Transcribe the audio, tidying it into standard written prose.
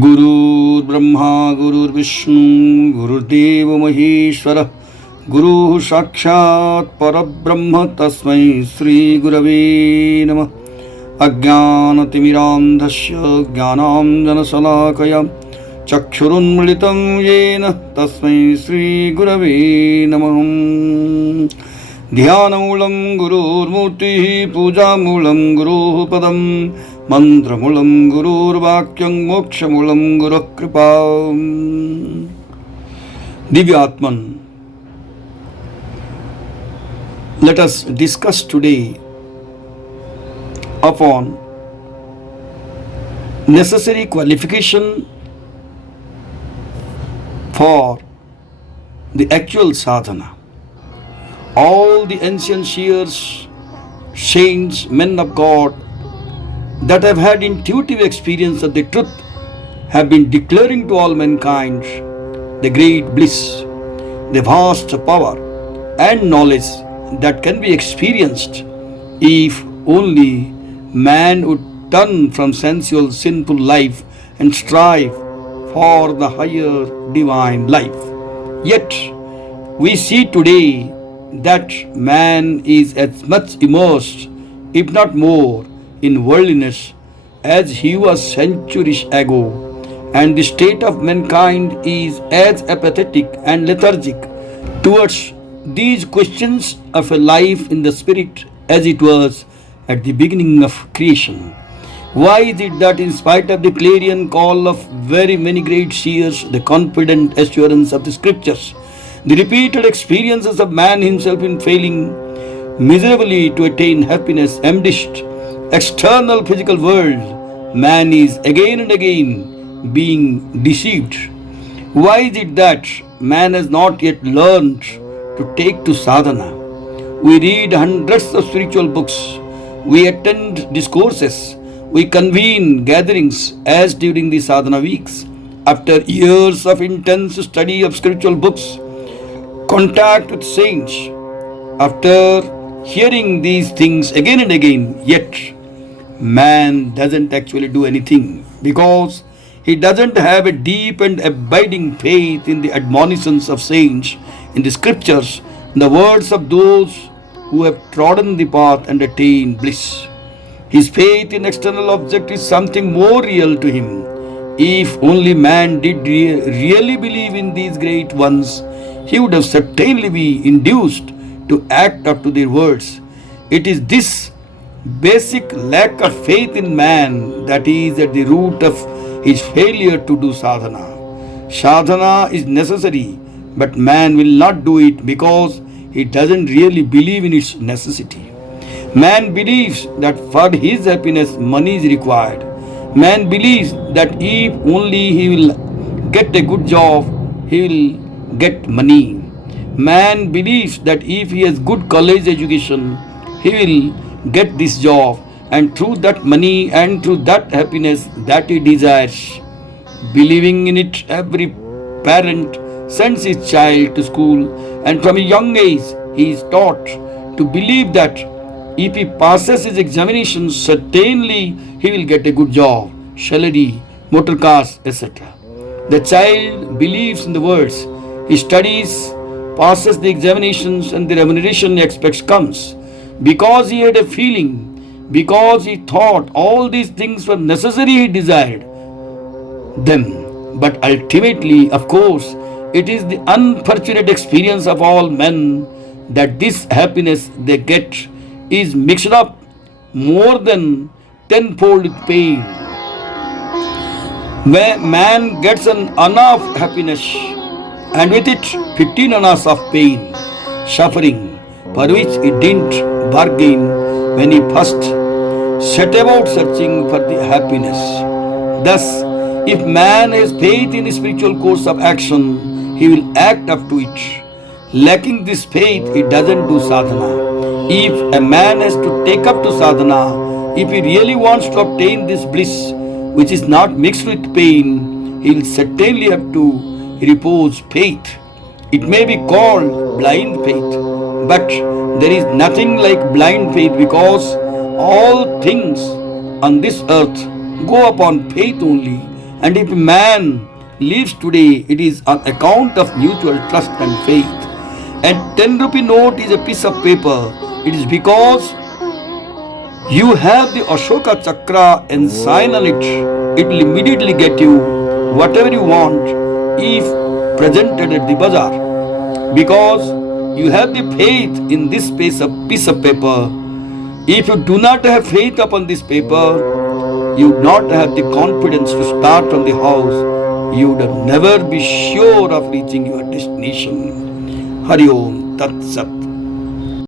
गुरुर् ब्रह्मा गुरुर्विष्णु गुरुर्देवो महेश्वरः गुरुः साक्षात् परब्रह्म तस्मै श्री गुरवे नमः। अज्ञानतिमिरान्धस्य ज्ञानाञ्जनशलाकया चक्षुरुन्मीलितं येन तस्मै श्री गुरवे नमः। ध्यानमूलं गुरुर्मूर्तिः पूजामूलं गुरुः पदं मंत्रमूलं गुरुर्वाक्यं मोक्षमूलं गुरुः कृपा। Divyatman, let us discuss today upon necessary qualification for the actual sadhana. All the ancient seers, saints, men of God that have had intuitive experience of the truth have been declaring to all mankind the great bliss, the vast power and knowledge that can be experienced if only man would turn from sensual sinful life and strive for the higher divine life. Yet we see today that man is as much immersed, if not more, in worldliness as he was centuries ago, and the state of mankind is as apathetic and lethargic towards these questions of a life in the spirit as it was at the beginning of creation. Why is it that in spite of the clarion call of very many great seers, the confident assurance of the scriptures, the repeated experiences of man himself in failing miserably to attain happiness amidst external physical world, man is again and again being deceived? Why is it that man has not yet learned to take to sadhana? We read hundreds of spiritual books, we attend discourses, we convene gatherings as during the sadhana weeks. After years of intense study of spiritual books, contact with saints, after hearing these things again and again, yet man doesn't actually do anything because he doesn't have a deep and abiding faith in the admonitions of saints, in the scriptures, in the words of those who have trodden the path and attained bliss. His faith in external objects is something more real to him. If only man did really believe in these great ones, he would have certainly be induced to act up to their words. It is this basic lack of faith in man that is at the root of his failure to do sadhana. Sadhana is necessary, but man will not do it because he doesn't really believe in its necessity. Man believes that for his happiness money is required. Man believes that if only he will get a good job, he will get money. Man believes that if he has good college education, he will get this job, and through that money and through that happiness that he desires. Believing in it, every parent sends his child to school, and from a young age he is taught to believe that if he passes his examinations, certainly he will get a good job, salary, motor cars, etc. The child believes in the words, he studies, passes the examinations, and the remuneration he expects comes. Because he had a feeling, because he thought all these things were necessary, he desired them. But ultimately, of course, it is the unfortunate experience of all men that this happiness they get is mixed up more than tenfold with pain. Where man gets an anna of happiness and with it 15 annas of pain, suffering, for which he didn't bargain when he first set about searching for the happiness. Thus, if man has faith in the spiritual course of action, he will act up to it. Lacking this faith, he doesn't do sadhana. If a man has to take up to sadhana, if he really wants to obtain this bliss, which is not mixed with pain, he will certainly have to repose faith. It may be called blind faith, but there is nothing like blind faith because all things on this earth go upon faith only, And if a man leaves today, it is on account of mutual trust and faith. And 10 rupee note is a piece of paper. It is because you have the Ashoka Chakra and sign on it. It will immediately get you whatever you want if presented at the bazaar. Because you have the faith in this piece of paper. If you do not have faith upon this paper, you would not have the confidence to start from the house. You would never be sure of reaching your destination. Hari Om Tat Sat.